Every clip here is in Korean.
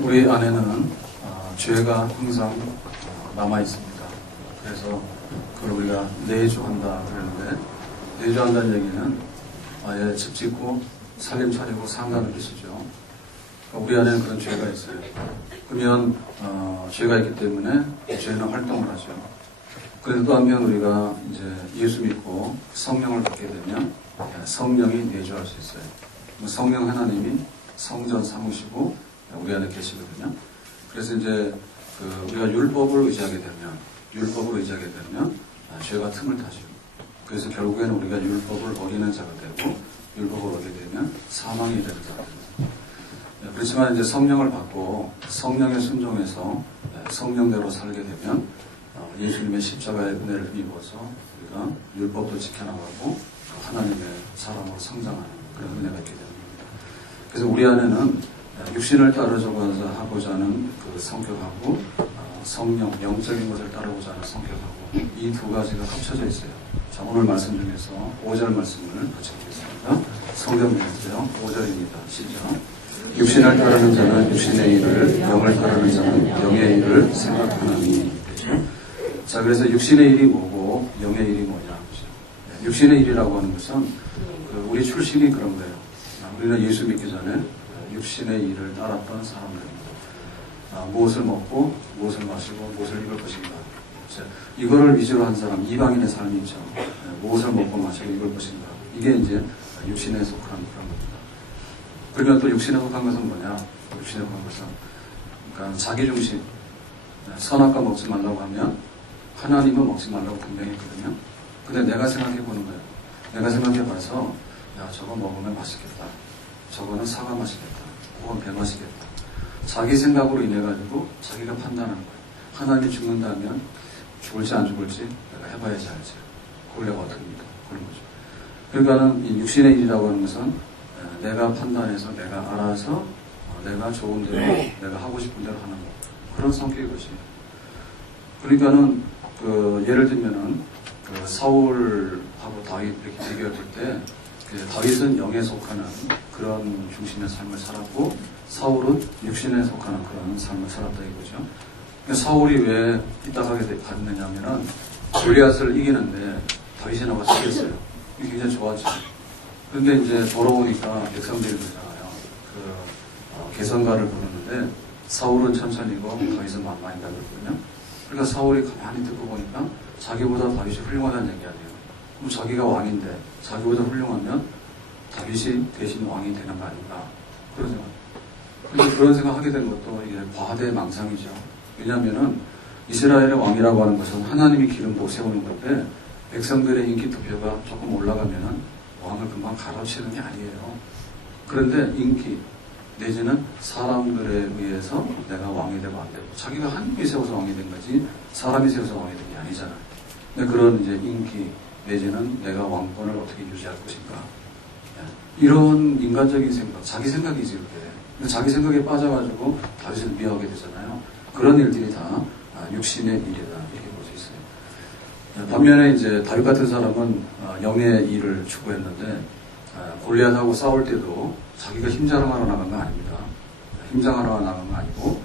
우리 안에는 죄가 항상 남아 있습니다. 그래서 그걸 우리가 내주한다 그러는데, 내주한다는 얘기는 아예 집 짓고 살림 차리고 산다는 뜻이죠. 우리 안에는 그런 죄가 있어요. 그러면 죄가 있기 때문에 죄는 활동을 하죠. 그래서 또 한편 우리가 이제 예수 믿고 성령을 받게 되면 성령이 내주할 수 있어요. 성령 하나님이 성전 삼으시고 우리 안에 계시거든요. 그래서 이제 우리가 율법을 의지하게 되면 죄가 틈을 타죠. 그래서 결국에는 우리가 율법을 어기는 자가 되고, 율법을 어기게 되면 사망이 되는 자가 됩니다. 그렇지만 이제 성령을 받고 성령에 순종해서 성령대로 살게 되면 예수님의 십자가의 은혜를 입어서 우리가 율법도 지켜나가고 하나님의 사람으로 성장하는 그런 은혜가 있게 됩니다. 그래서 우리 안에는 육신을 따르고자 하는 그 성격하고 성령, 영적인 것을 따르고자 하는 성격하고 이 두 가지가 합쳐져 있어요. 자, 오늘 말씀 중에서 5절 말씀을 같이 보겠습니다. 성경 읽으세요. 5절입니다. 시작. 육신을 따르는 자는 육신의 일을, 영을 따르는 자는 영의 일을 생각하느니. 되죠? 자, 그래서 육신의 일이 뭐고 영의 일이 뭐냐. 그렇죠? 육신의 일이라고 하는 것은 우리 출신이 그런 거예요. 우리는 예수 믿기 전에 육신의 일을 따랐던 사람들입니다. 무엇을 먹고 무엇을 마시고 무엇을 입을 것인가. 이거를 위주로 한 사람, 이방인의 삶이죠. 무엇을 먹고 마시고 입을 것인가. 이게 이제 육신에 속한 그런 겁니다. 그러면 또 육신에 속한 것은 뭐냐? 육신에 속한 것은 그러니까 자기중심. 선악과 먹지 말라고 하면 하나님은 먹지 말라고 분명히 했거든요. 근데 내가 생각해 보는 거예요. 내가 생각해 봐서 야, 저거 먹으면 맛있겠다. 저거는 사과 맛이겠다. 그건 배 맛이겠다. 자기 생각으로 인해 가지고 자기가 판단하는 거예요. 하나님이 죽는다면 죽을지 안 죽을지 내가 해봐야지 알지. 그걸 내가 어떻게 믿어. 그런 거죠. 그러니까는 이 육신의 일이라고 하는 것은 내가 판단해서 내가 알아서 내가 좋은 대로 내가 하고 싶은 대로 하는 거. 그런 성격인 것이에요. 그러니까는 예를 들면은 사울하고 다윗 이렇게 비교할 때 다윗은 영에 속하는 그런 중심의 삶을 살았고 사울은 육신에 속하는 그런 삶을 살았다 이거죠. 사울이 왜 삐딱하게 갔느냐 하면은 골리앗을 이기는데 다윗이 나와서 이겼어요. 이게 굉장히 좋았죠. 그런데 이제 돌아오니까 백성들이 그러잖아요. 개선가를 부르는데 사울은 천천히고 다윗은 만만이다 그랬거든요. 그러니까 사울이 가만히 듣고 보니까 자기보다 다윗이 훌륭하다는 얘기 아니에요. 그럼 자기가 왕인데 자기보다 훌륭하면 다윗이 대신 왕이 되는 거 아닌가. 그러죠. 근데 그런 생각하게 된 것도 이게 과대망상이죠. 왜냐하면은 이스라엘의 왕이라고 하는 것은 하나님이 기름 부어 세우는 건데 백성들의 인기 투표가 조금 올라가면은 왕을 금방 갈아치는 게 아니에요. 그런데 인기 내지는 사람들에 의해서 내가 왕이 되고 안 되고 자기가 하나님이 세워서 왕이 된 거지 사람이 세워서 왕이 된 게 아니잖아요. 근데 그런 이제 인기 내지는 내가 왕권을 어떻게 유지할 것인가 이런 인간적인 생각, 자기 생각이지 그게. 근데 자기 생각에 빠져가지고 다윗을 미워하게 되잖아요. 그런 일들이 다 육신의 일이다 이렇게 볼 수 있어요. 반면에 이제 다윗 같은 사람은 영의 일을 추구했는데 골리앗하고 싸울 때도 자기가 힘자랑하러 나간 건 아닙니다. 힘자랑하러 나간 건 아니고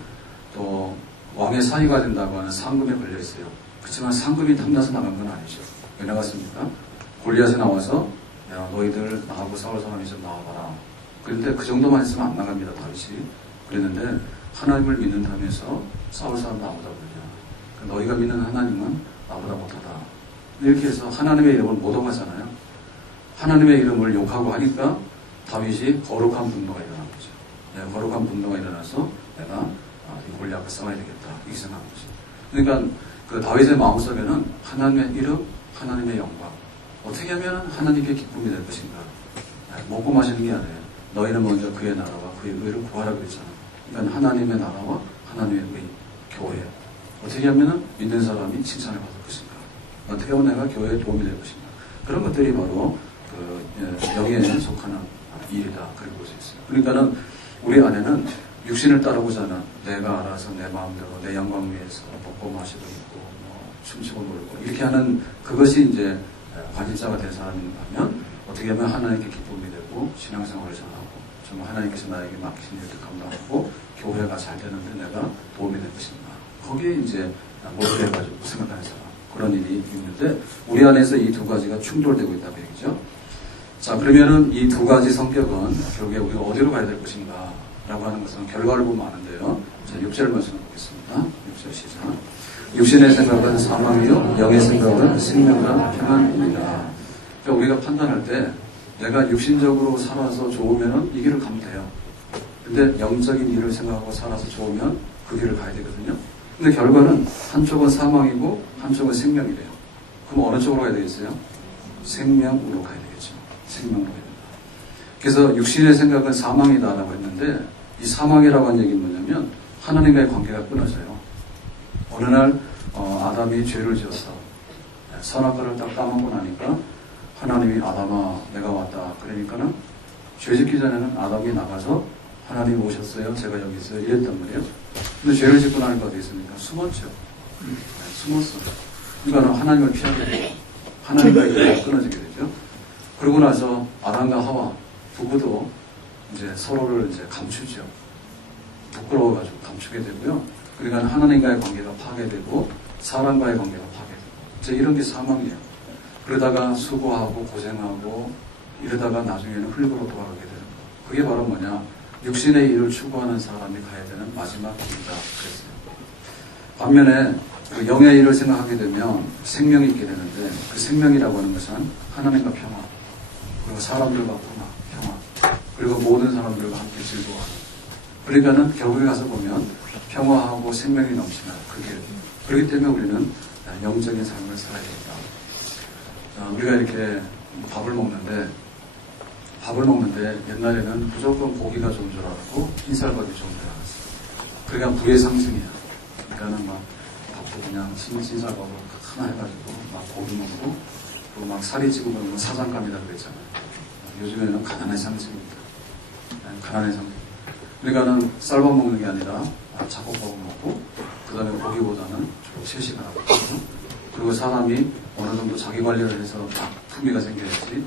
또 왕의 사위가 된다고 하는 상금에 걸려 있어요. 그렇지만 상금이 탐나서 나간 건 아니죠. 왜 나갔습니까? 골리앗에 나와서 야 너희들 나하고 싸울 사람이 좀 나와봐라. 그런데 그 정도만 했으면 안 나갑니다. 다윗이. 그랬는데 하나님을 믿는다면서 싸울 사람 나보다 그러냐. 너희가 믿는 하나님은 나보다 못하다. 이렇게 해서 하나님의 이름을 모독하잖아요. 하나님의 이름을 욕하고 하니까 다윗이 거룩한 분노가 일어난 거죠. 거룩한 분노가 일어나서 내가 이 골리앗과 싸워야 되겠다. 이렇게 생각한 거죠. 그러니까 그 다윗의 마음속에는 하나님의 이름, 하나님의 영광. 어떻게 하면 하나님께 기쁨이 될 것인가. 먹고 마시는 게 아니에요. 너희는 먼저 그의 나라와 그의 의를 구하라고 했잖아요. 그러니까 하나님의 나라와 하나님의 의, 교회. 어떻게 하면 믿는 사람이 칭찬을 받을 것인가. 어떻게 하면 내가 교회에 도움이 될 것인가. 그런 것들이 바로 영에 속하는 일이다. 그렇게 볼 수 있어요. 그러니까는 우리 안에는 육신을 따르고자 하는 내가 알아서 내 마음대로 내 영광 위해서 먹고 마시고 있고 춤추고 놀고 이렇게 하는 그것이 이제 관심사가 된 사람이라면 어떻게 하면 하나님께 기쁨이 되고 신앙생활을 잘하고 정말 하나님께서 나에게 맡기신 일을 감당하고 교회가 교회가 잘 되는데 내가 도움이 될 것인가. 거기에 이제 몰두해가지고 생각하는 사람. 그런 일이 있는데 우리 안에서 이 두 가지가 충돌되고 있다고 얘기죠. 자, 그러면은 이 두 가지 성격은 결국에 우리가 어디로 가야 될 것인가 라고 하는 것은 결과를 보면 아는데요. 자, 6절 말씀을 보겠습니다. 6절 시작. 육신의 생각은 사망이요 영의 생각은 생명과 평안입니다. 그러니까 우리가 판단할 때 내가 육신적으로 살아서 좋으면 이 길을 가면 돼요. 근데 영적인 일을 생각하고 살아서 좋으면 그 길을 가야 되거든요. 근데 결과는 한쪽은 사망이고 한쪽은 생명이래요. 그럼 어느 쪽으로 가야 되겠어요? 생명으로 가야 되겠죠. 생명으로 가야 된다. 그래서 육신의 생각은 사망이다라고 했는데 이 사망이라고 하는 얘기는 뭐냐면 하나님과의 관계가 끊어져요. 어느 날 아담이 죄를 지었어. 선악과를 딱 따먹고 나니까 하나님이 아담아 내가 왔다. 그러니까는 죄 짓기 전에는 아담이 나가서 하나님 오셨어요. 제가 여기 있어요. 이랬단 말이에요. 근데 죄를 짓고 나니까 어디 있습니까? 숨었죠. 숨었어요. 그러니까 하나님을 피하게 되고 하나님과의 관계가 끊어지게 되죠. 그러고 나서 아담과 하와 부부도 이제 서로를 이제 감추죠. 부끄러워가지고 감추게 되고요. 그러니까 하나님과의 관계가 파괴되고 사람과의 관계가 파괴되고 이제 이런 게 사망이에요. 그러다가 수고하고 고생하고 이러다가 나중에는 흙으로 돌아가게 되는 거. 그게 바로 뭐냐? 육신의 일을 추구하는 사람이 가야 되는 마지막 길이다. 그랬어요. 반면에 그 영의 일을 생각하게 되면 생명이 있게 되는데 그 생명이라고 하는 것은 하나님과 평화, 그리고 사람들과 평화, 그리고 모든 사람들과 함께 즐거워하는. 그러니까는 결국에 가서 보면 평화하고 생명이 넘치는 그 길. 그렇기 때문에 우리는 영적인 삶을 살아야 된다. 우리가 이렇게 밥을 먹는데 옛날에는 무조건 고기가 좋은 줄 알았고 흰쌀밥이 좋은 줄 알았어요. 그러니까 부의 상승이야. 그러니까는 막 밥도 그냥 흰쌀밥으로 하나 해가지고 막 고기 먹고 그리고 막 살이 찌고 그러면 사장감이다 그랬잖아요. 요즘에는 가난의 상승입니다. 가난의 상승. 그러니까는 쌀밥 먹는 게 아니라 잡곡밥을 먹고 그 다음에 고기보다는 채식을 하고 그리고 사람이 어느 정도 자기 관리를 해서 딱 품위가 생겨야지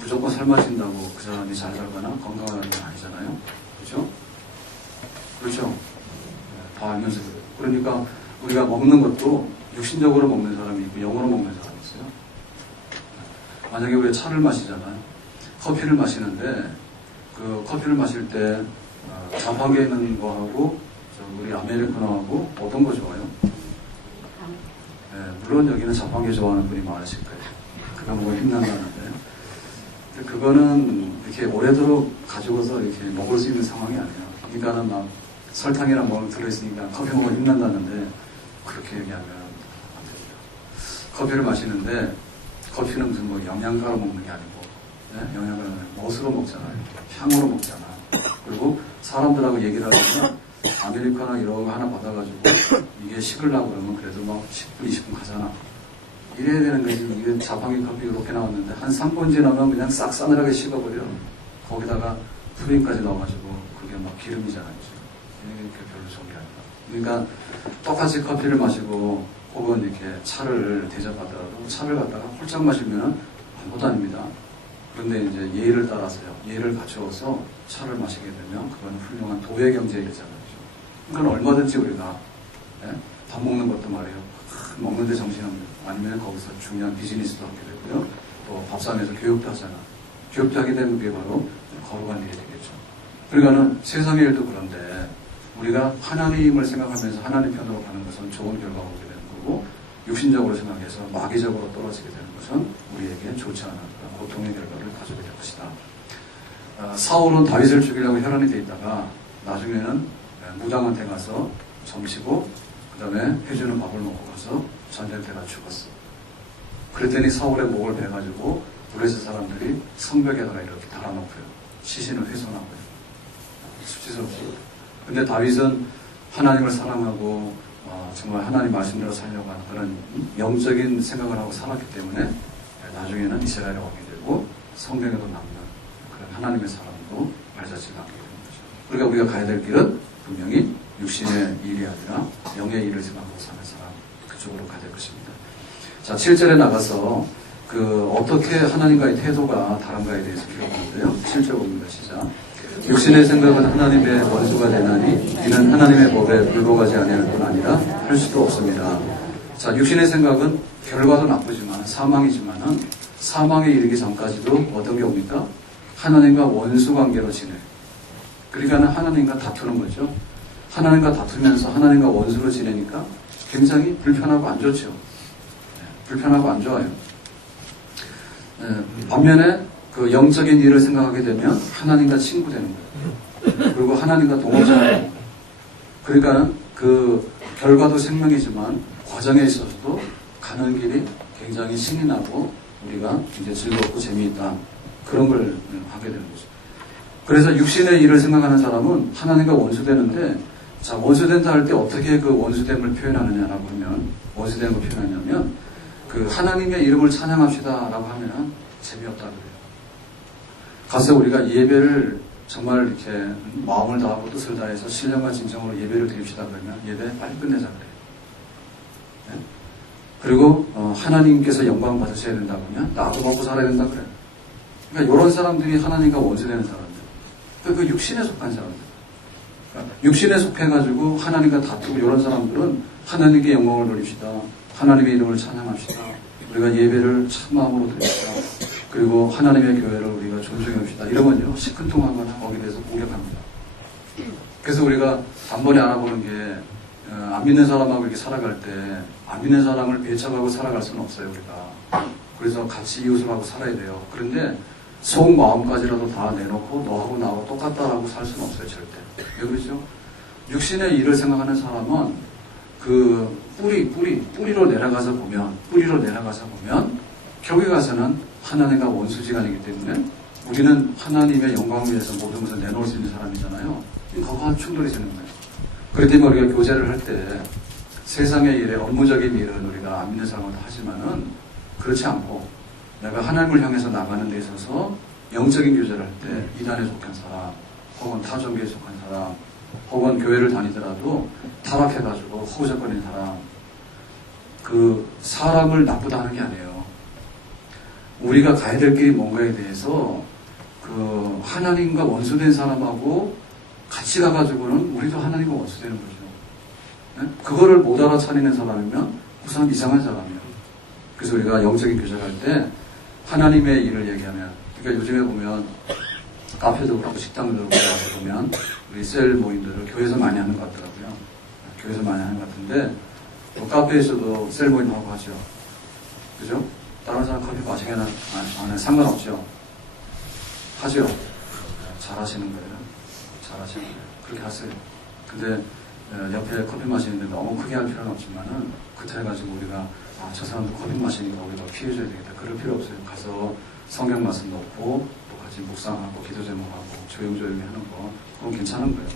무조건 삶아진다고 그 사람이 잘 살거나 건강하다는 건 아니잖아요. 그렇죠? 그렇죠? 다 알면서 그래요. 그러니까 우리가 먹는 것도 육신적으로 먹는 사람이 있고 영으로 먹는 사람이 있어요. 만약에 우리가 차를 마시잖아요. 커피를 마시는데 그 커피를 마실 때 자판기에 있는 거하고 우리 아메리카노하고 어떤 거 좋아요? 네, 물론 여기는 자판기 좋아하는 분이 많으실 거예요. 그거 뭐 힘난다는데. 그거는 이렇게 오래도록 가지고서 이렇게 먹을 수 있는 상황이 아니에요. 그러니까는 막 설탕이랑 뭐 들어있으니까 커피 먹으면 힘난다는데 그렇게 얘기하면 안 됩니다. 커피를 마시는데 커피는 무슨 뭐 영양가로 먹는 게 아니고 네? 영양가는 멋으로 먹잖아요. 향으로 먹잖아. 그리고 사람들하고 얘기를 하면 아메리카노 이런 거 하나 받아가지고 이게 식으려고 그러면 그래도 막 10분, 20분 가잖아. 이래야 되는 거지. 이게 자판기 커피 이렇게 나왔는데 한 3분 지나면 그냥 싹 싸늘하게 식어버려. 거기다가 프림까지 넣어가지고 그게 막 기름이잖아요. 이게 별로 좋은 게 아니다. 그러니까 똑같이 커피를 마시고 혹은 이렇게 차를 대접하더라도 차를 갖다가 홀짝 마시면 아무것도 아닙니다. 그런데 이제 예의를 따라서요. 예의를 갖추어서 차를 마시게 되면 그건 훌륭한 도의 경제에 되잖아요. 그러니까 얼마든지 우리가 밥 먹는 것도 말이에요. 먹는데 정신없는 아니면 거기서 중요한 비즈니스도 하게 되고요. 또 밥상에서 교육도 하잖아. 교육도 하게 되면 그게 바로 거룩한 일이 되겠죠. 그러니까는 세상의 일도 그런데 우리가 하나님을 생각하면서 하나님 편으로 가는 것은 좋은 결과가 오게 되는 거고 육신적으로 생각해서 마귀적으로 떨어지게 되는 것은 우리에게 좋지 않은 그런 고통의 결과를 가져게 될 것이다. 사울은 다윗을 죽이려고 혈안이 돼 있다가 나중에는 무당한테 가서 점치고 그 다음에 해주는 밥을 먹고 가서 전쟁터가 죽었어. 그랬더니 사울의 목을 베가지고 블레셋 사람들이 성벽에다가 이렇게 달아놓고요. 시신을 훼손하고요. 수치스럽죠. 근데 다윗은 하나님을 사랑하고 정말 하나님 말씀대로 살려고 하는 그런 영적인 생각을 하고 살았기 때문에 나중에는 이스라엘의 왕이 되고 성경에도 남는 그런 하나님의 사람도 발자취가 하게 되는 거죠. 그러니까 우리가 가야 될 길은 분명히 육신의 일이 아니라 영의 일을 생각하고 사는 사람 그쪽으로 가야 될 것입니다. 자, 7절에 나가서 어떻게 하나님과의 태도가 다른가에 대해서 기록하는데요. 7절 봅니다. 시작. 육신의 생각은 하나님의 원수가 되나니 이는 하나님의 법에 불복하지 아니할 뿐 아니라 할 수도 없습니다. 자, 육신의 생각은 결과도 나쁘지만 사망이지만은 사망에 이르기 전까지도 어떤 게 옵니까? 하나님과 원수 관계로 지내. 그러니까 하나님과 다투는 거죠. 하나님과 다투면서 하나님과 원수로 지내니까 굉장히 불편하고 안 좋죠. 불편하고 안 좋아요. 반면에 그 영적인 일을 생각하게 되면 하나님과 친구 되는 거예요. 그리고 하나님과 동업자가 되는 거예요. 그러니까는 그 결과도 생명이지만 과정에 있어서도 가는 길이 굉장히 신이 나고 우리가 이제 즐겁고 재미있다. 그런 걸 하게 되는 거죠. 그래서 육신의 일을 생각하는 사람은 하나님과 원수되는데, 자, 원수된다 할 때 어떻게 그 원수됨을 표현하느냐라고 하면, 원수되는 걸 표현하냐면, 그 하나님의 이름을 찬양합시다라고 하면 재미없다 그래요. 가서 우리가 예배를 정말 이렇게 마음을 다하고 뜻을 다해서 신령과 진정으로 예배를 드립시다 그러면 예배 빨리 끝내자 그래요. 네? 그리고 하나님께서 영광 받으셔야 된다고 하면 나도 먹고 살아야 된다 그래요. 그러니까 이런 사람들이 하나님과 원수되는 사람들. 그 육신에 속한 사람들. 그러니까 육신에 속해가지고 하나님과 다투고 이런 사람들은 하나님께 영광을 돌립시다. 하나님의 이름을 찬양합시다. 우리가 예배를 참 마음으로 드립시다. 그리고 하나님의 교회를 우리가 존중합시다. 이러면요, 시큰둥하거나 거기에 대해서 공격합니다. 그래서 우리가 단번에 알아보는 게, 안 믿는 사람하고 이렇게 살아갈 때, 안 믿는 사람을 배척하고 살아갈 수는 없어요, 우리가. 그래서 같이 이웃을 하고 살아야 돼요. 그런데 속 마음까지라도 다 내놓고 너하고 나하고 똑같다라고 살 수는 없어요, 절대. 왜 그러죠? 육신의 일을 생각하는 사람은 그 뿌리로 내려가서 보면, 교회 가서는 하나님과 원수지간이기 때문에 우리는 하나님의 영광을 위해서 모든 것을 내놓을 수 있는 사람이잖아요. 거기와 충돌이 되는 거예요. 그렇기 때문에 우리가 교제를 할 때 세상의 일에 업무적인 일은 우리가 안 믿는 사람한테 하지만은 그렇지 않고 내가 하나님을 향해서 나가는 데 있어서 영적인 교제를 할 때 이단에 속한 사람, 혹은 타종교에 속한 사람, 혹은 교회를 다니더라도 타락해가지고 허우적거리는 사람, 그 사람을 나쁘다 하는 게 아니에요. 우리가 가야 될 길이 뭔가에 대해서 그 하나님과 원수된 사람하고 같이 가가지고는 우리도 하나님과 원수되는 거죠. 네? 그거를 못 알아차리는 사람이면 그 사람 이상한 사람이에요. 그래서 우리가 영적인 교제를 할 때 하나님의 일을 얘기하면, 그러니까 요즘에 보면 카페도 그렇고 식당도 그렇고 와서 보면 우리 셀 모임들을 교회에서 많이 하는 것 같더라고요. 교회에서 많이 하는 것 같은데 또 카페에서도 셀 모임하고 하죠. 그죠? 다른 사람 커피 마시거나 안 해 상관없죠. 하죠. 잘하시는 거예요. 잘하시는 거예요. 그렇게 하세요. 근데 옆에 커피 마시는데 너무 크게 할 필요는 없지만은 그렇게 해가지고 우리가 저 사람도 커피 마시니까 우리가 피해줘야 되겠다. 그럴 필요 없어요. 가서 성경 말씀 넣고 또 같이 묵상하고 기도 제목하고 조용조용히 하는 거 그건 괜찮은 거예요.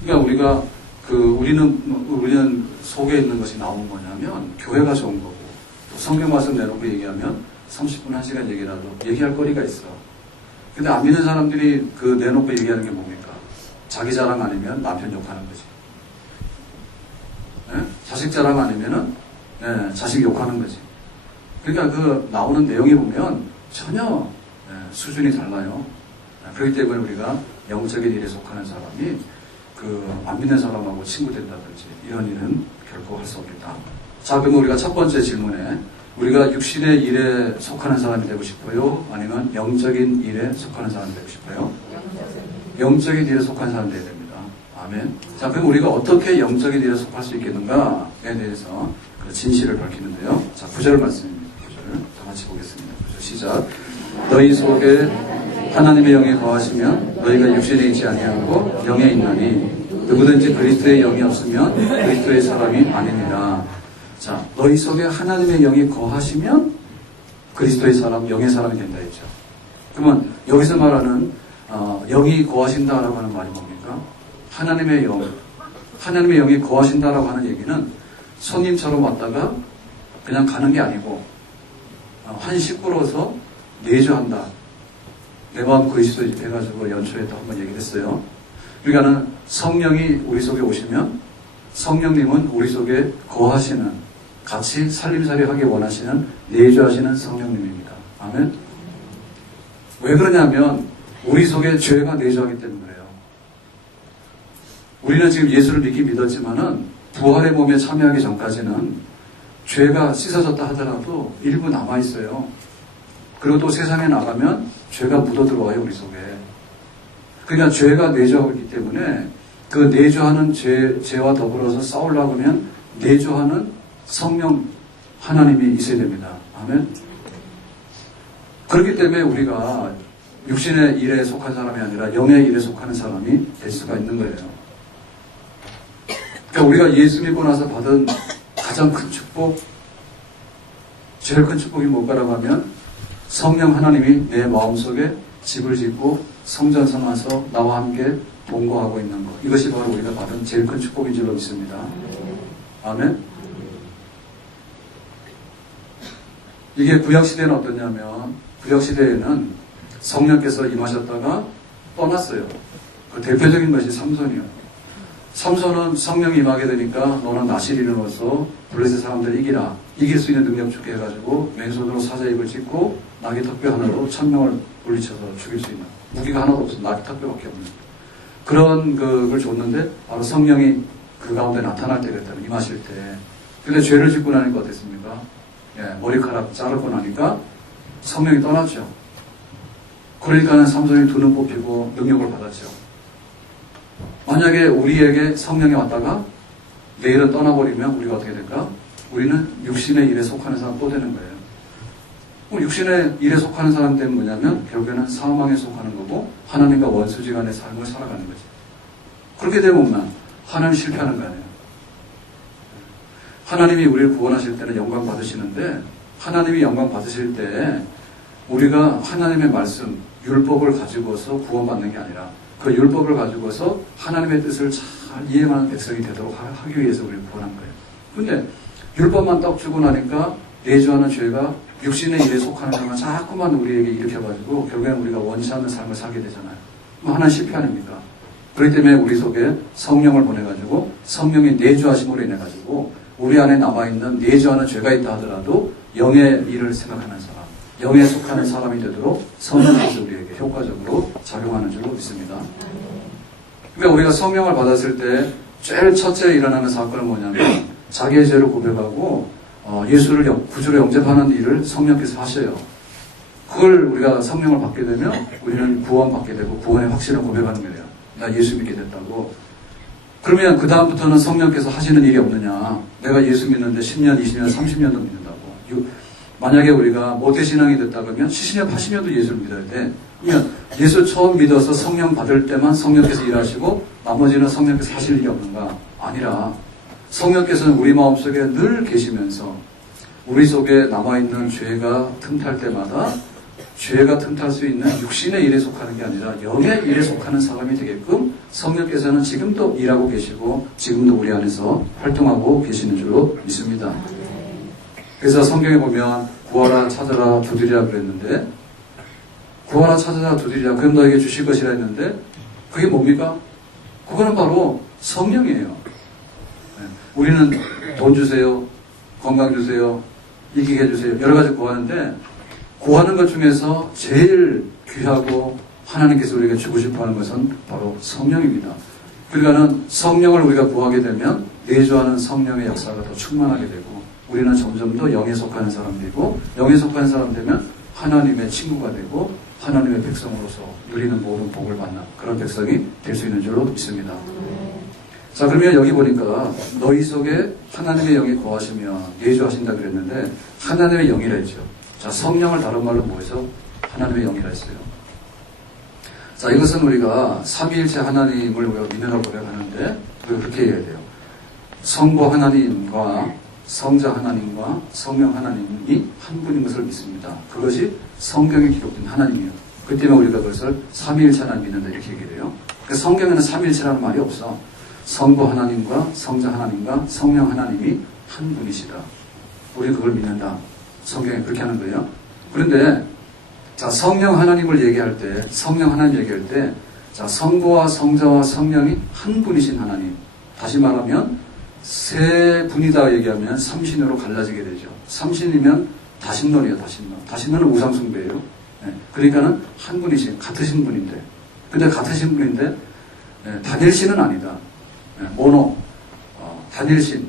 그러니까 우리가 우리는 속에 있는 것이 나오는 거냐면 교회가 좋은 거고 또 성경 말씀 내놓고 얘기하면 30분 1시간 얘기라도 얘기할 거리가 있어. 근데 안 믿는 사람들이 그 내놓고 얘기하는 게 뭡니까? 자기 자랑 아니면 남편 욕하는 거지. 네? 자식 자랑 아니면은 자식 욕하는 거지. 그러니까 그 나오는 내용이 보면 전혀 수준이 달라요. 그렇기 때문에 우리가 영적인 일에 속하는 사람이 그 안 믿는 사람하고 친구 된다든지 이런 일은 결코 할 수 없겠다. 자, 그럼 우리가 첫 번째 질문에 우리가 육신의 일에 속하는 사람이 되고 싶어요? 아니면 영적인 일에 속하는 사람이 되고 싶어요? 영적인 일에 속한 사람이 되어야 됩니다. 아멘. 자, 그럼 우리가 어떻게 영적인 일에 속할 수 있겠는가에 대해서 그 진실을 밝히는데요. 자, 9절 말씀입니다. 9절 다 같이 보겠습니다. 9절 시작. 너희 속에 하나님의 영이 거하시면 너희가 육신에 있지 아니하고 영에 있나니 누구든지 그리스도의 영이 없으면 그리스도의 사람이 아닙니다. 자, 너희 속에 하나님의 영이 거하시면 그리스도의 사람, 영의 사람이 된다 했죠. 그러면 여기서 말하는 영이 거하신다라고 하는 말이 뭡니까? 하나님의 영이 거하신다라고 하는 얘기는 손님처럼 왔다가 그냥 가는 게 아니고 한 식구로서 내주한다. 내 마음 그리스도에 해가지고 연초에 또 한번 얘기를 했어요. 그러니까는 성령이 우리 속에 오시면 성령님은 우리 속에 거하시는, 같이 살림살이 하기 원하시는, 내주하시는 성령님입니다. 아멘. 왜 그러냐면 우리 속에 죄가 내주하기 때문에 그래요. 우리는 지금 예수를 믿었지만은 부활의 몸에 참여하기 전까지는 죄가 씻어졌다 하더라도 일부 남아있어요. 그리고 또 세상에 나가면 죄가 묻어들어와요, 우리 속에. 그러니까 죄가 내주하고 있기 때문에 그 내주하는 죄와 더불어서 싸우려고 하면 내주하는 성령 하나님이 있어야 됩니다. 아멘. 그렇기 때문에 우리가 육신의 일에 속한 사람이 아니라 영의 일에 속하는 사람이 될 수가 있는 거예요. 그러니까 우리가 예수 믿고 나서 받은 가장 큰 축복, 제일 큰 축복이 뭘까라고 하면 성령 하나님이 내 마음속에 집을 짓고 성전 삼아서 나와 함께 동거하고 있는 것. 이것이 바로 우리가 받은 제일 큰 축복인 줄로 믿습니다. 아멘. 이게 구약시대는 어떠냐면 구약시대에는 성령께서 임하셨다가 떠났어요. 그 대표적인 것이 삼손이요. 삼손은 성령이 임하게 되니까 너는 나시린으로서 블레셋 사람들을 이기라. 이길 수 있는 능력 주게 해가지고 맨손으로 사자입을 찢고 나귀 턱뼈 하나로 1000명을 물리쳐서 죽일 수 있는 무기가 하나도 없어. 나귀 턱뼈밖에 없는 그런 그걸 줬는데 바로 성령이 그 가운데 나타날 때 그랬다고 임하실 때. 근데 죄를 짓고 나니까 어땠습니까? 머리카락 자르고 나니까 성령이 떠났죠. 그러니까는 삼손이 두 눈 뽑히고 능력을 받았죠. 만약에 우리에게 성령이 왔다가 내일은 떠나버리면 우리가 어떻게 될까? 우리는 육신의 일에 속하는 사람 또 되는 거예요. 육신의 일에 속하는 사람 때문에 뭐냐면 결국에는 사망에 속하는 거고 하나님과 원수지간의 삶을 살아가는 거죠. 그렇게 되면 하나님 실패하는 거 아니에요. 하나님이 우리를 구원하실 때는 영광 받으시는데 하나님이 영광 받으실 때 우리가 하나님의 말씀, 율법을 가지고서 구원받는 게 아니라 그 율법을 가지고서 하나님의 뜻을 잘 이해하는 백성이 되도록 하기 위해서 우리를 구원한 거예요. 근데 율법만 딱 주고 나니까 내주하는 죄가 육신의 일에 속하는 것만 자꾸만 우리에게 일으켜가지고 결국에는 우리가 원치 않는 삶을 살게 되잖아요. 그럼 하나는 실패 아닙니까? 그렇기 때문에 우리 속에 성령을 보내가지고 성령이 내주하심으로 인해가지고 우리 안에 남아있는 내주하는 죄가 있다 하더라도 영의 일을 생각하는 사람, 영에 속하는 사람이 되도록 성령께서 우리에게 효과적으로 작용하는 줄로 믿습니다. 그러니까 우리가 성령을 받았을 때 제일 첫째 일어나는 사건은 뭐냐면 자기의 죄를 고백하고 예수를 구주로 영접하는 일을 성령께서 하셔요. 그걸 우리가 성령을 받게 되면 우리는 구원받게 되고 구원의 확신을 고백하는 거예요. 나 예수 믿게 됐다고. 그러면 그 다음부터는 성령께서 하시는 일이 없느냐. 내가 예수 믿는데 10년, 20년, 30년도 믿는다고. 만약에 우리가 모태신앙이 됐다 그러면 70년, 80년도 예수를 믿어야 돼. 그러면 예수 처음 믿어서 성령 받을 때만 성령께서 일하시고 나머지는 성령께서 하실 일이 없는가? 아니라 성령께서는 우리 마음속에 늘 계시면서 우리 속에 남아있는 죄가 틈탈 때마다 죄가 틈탈 수 있는 육신의 일에 속하는 게 아니라 영의 일에 속하는 사람이 되게끔 성령께서는 지금도 일하고 계시고 지금도 우리 안에서 활동하고 계시는 줄로 믿습니다. 그래서 성경에 보면 구하라 찾아라 두드리라 그랬는데 구하라 찾아라 두드리라 그럼 너에게 주실 것이라 했는데 그게 뭡니까? 그거는 바로 성령이에요. 우리는 돈 주세요, 건강 주세요, 이기게 해주세요 여러 가지 구하는데 구하는 것 중에서 제일 귀하고 하나님께서 우리에게 주고 싶어하는 것은 바로 성령입니다. 그러니까는 성령을 우리가 구하게 되면 내주하는 성령의 역사가 더 충만하게 되고 우리는 점점 더 영에 속하는 사람 되고 영에 속하는 사람 되면 하나님의 친구가 되고 하나님의 백성으로서 누리는 모든 복을 받는 그런 백성이 될 수 있는 줄로 믿습니다. 자, 그러면 여기 보니까 너희 속에 하나님의 영이 거하시면 내주하신다 그랬는데 하나님의 영이라 했죠. 자, 성령을 다른 말로 뭐해서 하나님의 영이라 했어요. 자, 이것은 우리가 삼위일체 하나님을 우리가 믿는다고 고백하는데 우리가 그렇게 해야 돼요. 성부 하나님과 성자 하나님과 성령 하나님이 한 분인 것을 믿습니다. 그것이 성경에 기록된 하나님이에요. 그 때문에 우리가 그것을 삼위일체 하나님 믿는다 이렇게 얘기해요. 그러니까 성경에는 삼위일체라는 말이 없어. 성부 하나님과 성자 하나님과 성령 하나님이 한 분이시다. 우리는 그걸 믿는다. 성경에 그렇게 하는 거예요. 그런데 자, 성령 하나님을 얘기할 때 성령 하나님 얘기할 때 자, 성부와 성자와 성령이 한 분이신 하나님. 다시 말하면 세 분이다 얘기하면 삼신으로 갈라지게 되죠. 삼신이면 다신론이에요. 다신론. 다신론은 우상숭배예요. 그러니까는 한 분이신, 같으신 분인데, 근데 같으신 분인데, 단일신은 아니다. 모노, 단일신.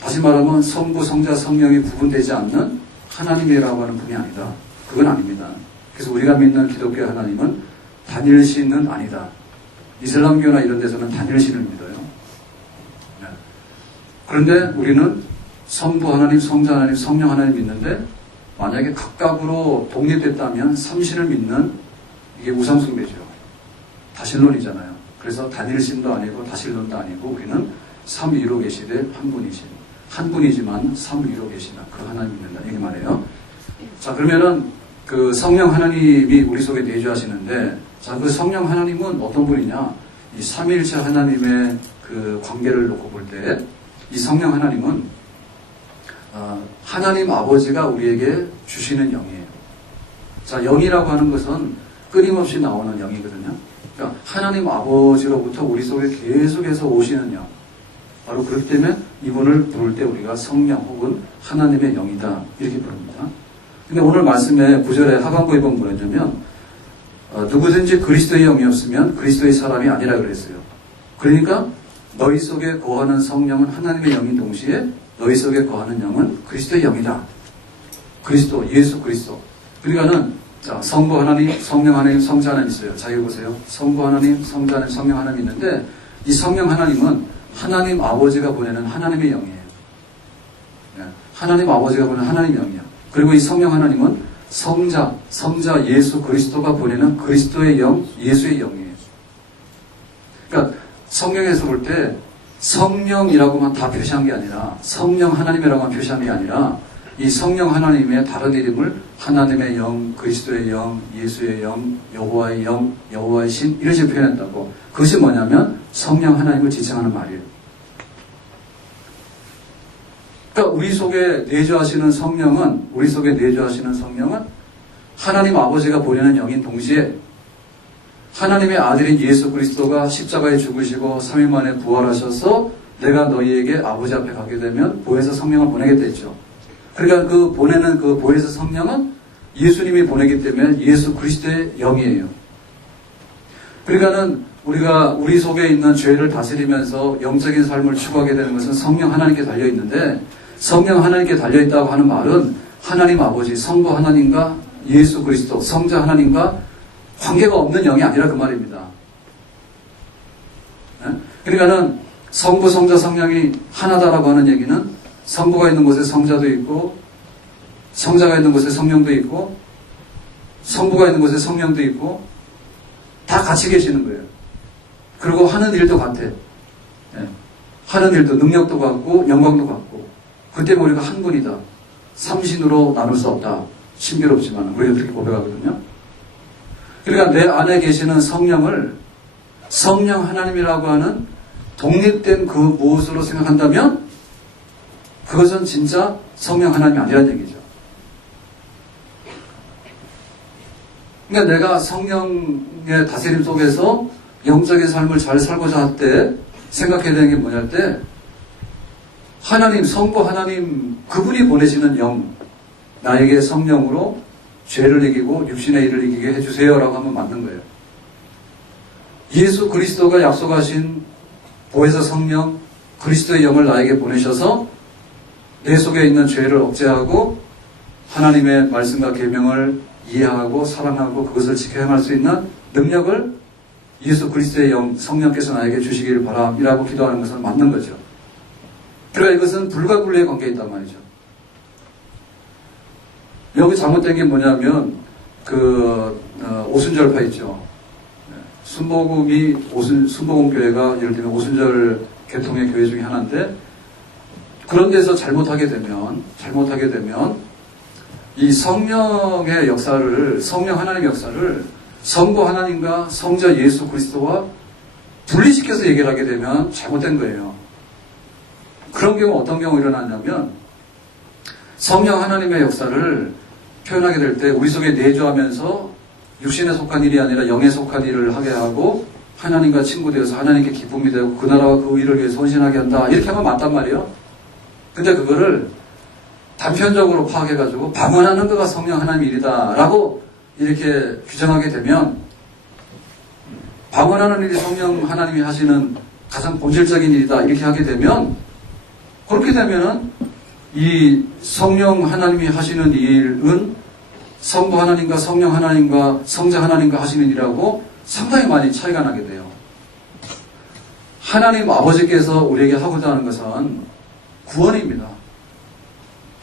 다시 말하면 성부, 성자, 성령이 구분되지 않는 하나님이라고 하는 분이 아니다. 그건 아닙니다. 그래서 우리가 믿는 기독교 하나님은 단일신은 아니다. 이슬람교나 이런 데서는 단일신을 믿어요. 그런데 우리는 성부 하나님, 성자 하나님, 성령 하나님 믿는데 만약에 각각으로 독립됐다면 삼신을 믿는 이게 우상숭배죠. 다신론이잖아요. 그래서 단일신도 아니고 다신론도 아니고 우리는 삼위로 계시되 한 분이신, 한 분이지만 삼위로 계시나 그 하나님 믿는다 이게 말이에요. 자, 그러면은 그 성령 하나님이 우리 속에 내주하시는데, 자, 그 성령 하나님은 어떤 분이냐? 이 삼위일체 하나님의 그 관계를 놓고 볼 때 이 성령 하나님은 하나님 아버지가 우리에게 주시는 영이에요. 자, 영이라고 하는 것은 끊임없이 나오는 영이거든요. 그러니까 하나님 아버지로부터 우리 속에 계속해서 오시는 영. 바로 그렇기 때문에 이분을 부를 때 우리가 성령 혹은 하나님의 영이다 이렇게 부릅니다. 근데 오늘 말씀에 9절에 하반부에 보면 뭐냐면 누구든지 그리스도의 영이 없으면 그리스도의 사람이 아니라 그랬어요. 그러니까 너희 속에 거하는 성령은 하나님의 영인 동시에 너희 속에 거하는 영은 그리스도의 영이다. 그리스도, 예수 그리스도. 그러니까는 자, 성부 하나님, 성령 하나님, 성자 하나님 있어요. 자, 여기 보세요. 성부 하나님, 성자 하나님, 성령 하나님 있는데 이 성령 하나님은 하나님 아버지가 보내는 하나님의 영이에요. 하나님 아버지가 보내는 하나님의 영이에요. 그리고 이 성령 하나님은 성자 예수 그리스도가 보내는 그리스도의 영, 예수의 영이에요. 그러니까 성경에서 볼 때 성령이라고만 다 표시한 게 아니라 성령 하나님이라고만 표시한 게 아니라 이 성령 하나님의 다른 이름을 하나님의 영, 그리스도의 영, 예수의 영, 여호와의 영, 여호와의 신 이런 식으로 표현했다고. 그것이 뭐냐면 성령 하나님을 지칭하는 말이에요. 그러니까 우리 속에 내주하시는 성령은 하나님 아버지가 보내는 영인 동시에 하나님의 아들인 예수 그리스도가 십자가에 죽으시고 3일 만에 부활하셔서 내가 너희에게 아버지 앞에 가게 되면 보혜사 성령을 보내겠다 했죠. 그러니까 그 보내는 그 보혜사 성령은 예수님이 보내기 때문에 예수 그리스도의 영이에요. 그러니까는 우리가 우리 속에 있는 죄를 다스리면서 영적인 삶을 추구하게 되는 것은 성령 하나님께 달려 있는데 성령 하나님께 달려 있다고 하는 말은 하나님 아버지, 성부 하나님과 예수 그리스도, 성자 하나님과 관계가 없는 영이 아니라 그 말입니다. 그러니까는 성부, 성자, 성령이 하나다라고 하는 얘기는 성부가 있는 곳에 성자도 있고 성자가 있는 곳에 성령도 있고 성부가 있는 곳에 성령도 있고 다 같이 계시는 거예요. 그리고 하는 일도 같아. 하는 일도 능력도 같고 영광도 같고 그 때문에 우리가 한 분이다. 삼신으로 나눌 수 없다. 신비롭지만 우리가 그렇게 고백하거든요. 그러니까 내 안에 계시는 성령을 성령 하나님이라고 하는 독립된 그 무엇으로 생각한다면 그것은 진짜 성령 하나님이 아니라는 얘기죠. 그러니까 내가 성령의 다스림 속에서 영적인 삶을 잘 살고자 할 때 생각해야 되는 게 뭐냐 할 때 하나님, 성부 하나님 그분이 보내시는 영 나에게 성령으로 죄를 이기고 육신의 일을 이기게 해주세요 라고 하면 맞는 거예요. 예수 그리스도가 약속하신 보혜사 성령 그리스도의 영을 나에게 보내셔서 내 속에 있는 죄를 억제하고 하나님의 말씀과 계명을 이해하고 사랑하고 그것을 지켜 행할 수 있는 능력을 예수 그리스도의 영 성령께서 나에게 주시기를 바람이라고 기도하는 것은 맞는 거죠. 그러니까 이것은 불과 분리의 관계에 있단 말이죠. 여기 잘못된 게 뭐냐면 오순절파 있죠. 순복음교회가 예를 들면 오순절 개통의 교회 중에 하나인데 그런 데서 잘못하게 되면 이 성령의 역사를 성령 하나님의 역사를 성부 하나님과 성자 예수 그리스도와 분리시켜서 얘기를 하게 되면 잘못된 거예요. 그런 경우 어떤 경우 일어나냐면 성령 하나님의 역사를 표현하게 될 때 우리 속에 내주하면서 육신에 속한 일이 아니라 영에 속한 일을 하게 하고 하나님과 친구 되어서 하나님께 기쁨이 되고 그 나라와 그 일을 위해서 헌신하게 한다. 이렇게 하면 맞단 말이에요. 근데 그거를 단편적으로 파악해가지고 방언하는 거가 성령 하나님의 일이다 라고 이렇게 규정하게 되면 방언하는 일이 성령 하나님이 하시는 가장 본질적인 일이다 이렇게 하게 되면 그렇게 되면은 이 성령 하나님이 하시는 일은 성부 하나님과 성령 하나님과 성자 하나님과 하시는 일하고 상당히 많이 차이가 나게 돼요. 하나님 아버지께서 우리에게 하고자 하는 것은 구원입니다.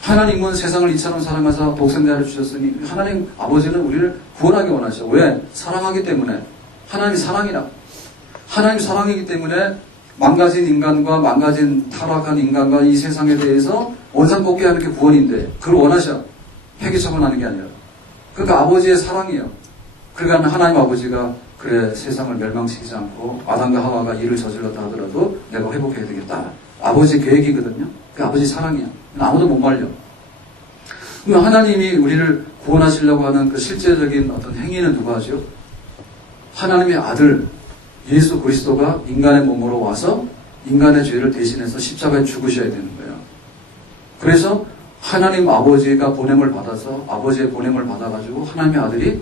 하나님은 세상을 이처럼 사랑하사 독생자를 주셨으니 하나님 아버지는 우리를 구원하기 원하셔. 왜? 사랑하기 때문에. 하나님이 사랑이라. 하나님 사랑이기 때문에 망가진 인간과 망가진 타락한 인간과 이 세상에 대해서 원상복귀하는 게 구원인데 그걸 원하셔. 폐기처분하는 게 아니라. 그러니까 아버지의 사랑이에요. 그러니까 하나님 아버지가 그래 세상을 멸망시키지 않고 아담과 하와가 일을 저질렀다 하더라도 내가 회복해야 되겠다. 아버지 계획이거든요. 그 아버지 사랑이야. 아무도 못 말려. 그럼 하나님이 우리를 구원하시려고 하는 그 실제적인 어떤 행위는 누가 하죠? 하나님의 아들 예수 그리스도가 인간의 몸으로 와서 인간의 죄를 대신해서 십자가에 죽으셔야 되는 거예요. 그래서 하나님 아버지가 보냄을 받아서 아버지의 보냄을 받아가지고 하나님의 아들이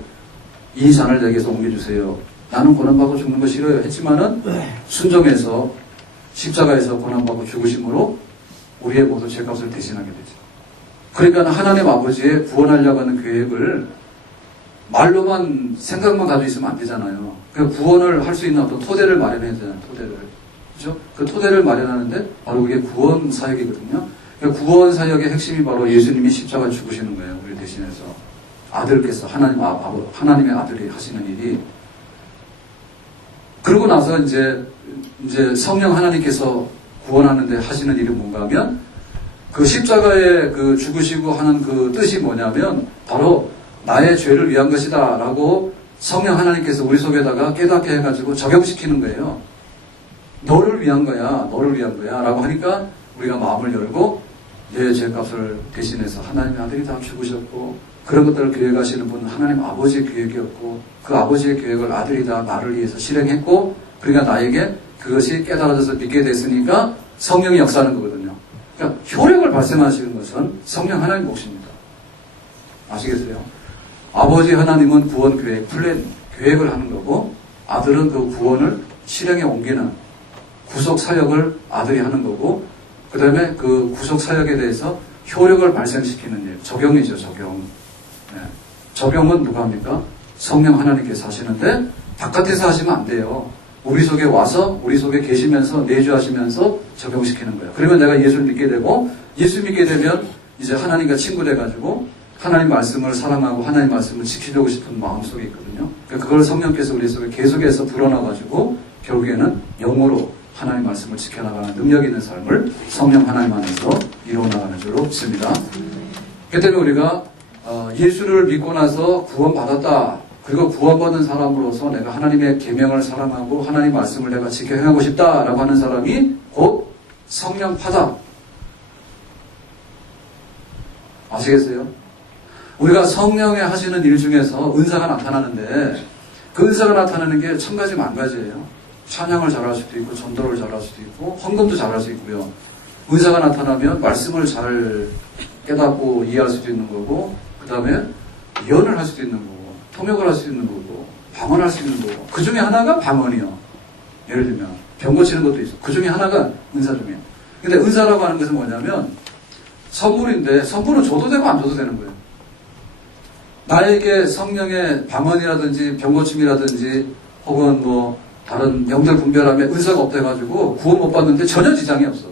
이 잔을 내게서 옮겨주세요. 나는 고난받고 죽는 거 싫어요. 했지만은 순종해서 십자가에서 고난받고 죽으심으로 우리의 모든 죄값을 대신하게 되죠. 그러니까 하나님 아버지의 구원하려고 하는 계획을 말로만 생각만 가지고 있으면 안 되잖아요. 그 구원을 할 수 있는 어떤 토대를 마련해야 되잖아요. 토대를. 그렇죠? 그 토대를 마련하는데 바로 그게 구원 사역이거든요. 그 구원 사역의 핵심이 바로 예수님이 십자가에 죽으시는 거예요. 우리 대신해서. 아들께서 하나님의 아들이 하시는 일이. 그러고 나서 이제 성령 하나님께서 구원하는데 하시는 일이 뭔가 하면 그 십자가에 그 죽으시고 하는 그 뜻이 뭐냐면 바로 나의 죄를 위한 것이다 라고 성령 하나님께서 우리 속에다가 깨닫게 해가지고 적용시키는 거예요. 너를 위한 거야, 너를 위한 거야 라고 하니까 우리가 마음을 열고 내 죄값을 대신해서 하나님의 아들이 다 죽으셨고 그런 것들을 계획하시는 분은 하나님 아버지의 계획이었고 그 아버지의 계획을 아들이 다 나를 위해서 실행했고 그러니까 나에게 그것이 깨달아져서 믿게 됐으니까 성령이 역사하는 거거든요. 그러니까 효력을 발생하시는 것은 성령 하나님 몫입니다. 아시겠어요? 아버지 하나님은 구원 계획, 플랜, 계획을 하는 거고 아들은 그 구원을 실행에 옮기는 구속 사역을 아들이 하는 거고 그 다음에 그 구속 사역에 대해서 효력을 발생시키는 일, 적용이죠, 적용. 네. 적용은 누가 합니까? 성령 하나님께서 하시는데 바깥에서 하시면 안 돼요. 우리 속에 와서 우리 속에 계시면서 내주하시면서 적용시키는 거예요. 그러면 내가 예수를 믿게 되고 예수 믿게 되면 이제 하나님과 친구 돼가지고 하나님 말씀을 사랑하고 하나님 말씀을 지키려고 싶은 마음속에 있거든요. 그러니까 그걸 성령께서 우리 속에 계속해서 불어넣어가지고 결국에는 영으로 하나님 말씀을 지켜나가는 능력 있는 삶을 성령 하나님 안에서 이루어나가는 줄로 믿습니다. 그 때문에 우리가 예수를 믿고 나서 구원받았다. 그리고 구원받은 사람으로서 내가 하나님의 계명을 사랑하고 하나님 말씀을 내가 지켜 행하고 싶다라고 하는 사람이 곧 성령파다. 아시겠어요? 우리가 성령에 하시는 일 중에서 은사가 나타나는데 그 은사가 나타나는 게 천 가지 만 가지예요. 찬양을 잘할 수도 있고 전도를 잘할 수도 있고 헌금도 잘할 수 있고요. 은사가 나타나면 말씀을 잘 깨닫고 이해할 수도 있는 거고 그 다음에 예언을 할 수도 있는 거고 통역을 할 수 있는 거고 방언할 수 있는 거고 그 중에 하나가 방언이요. 예를 들면 병 고치는 것도 있어. 그 중에 하나가 은사 중에. 근데 은사라고 하는 것은 뭐냐면 선물인데 선물은 줘도 되고 안 줘도 되는 거예요. 나에게 성령의 방언이라든지 병 고침이라든지 혹은 뭐 다른 영절 분별함에 은사가 없다 해가지고 구원 못 받는데 전혀 지장이 없어.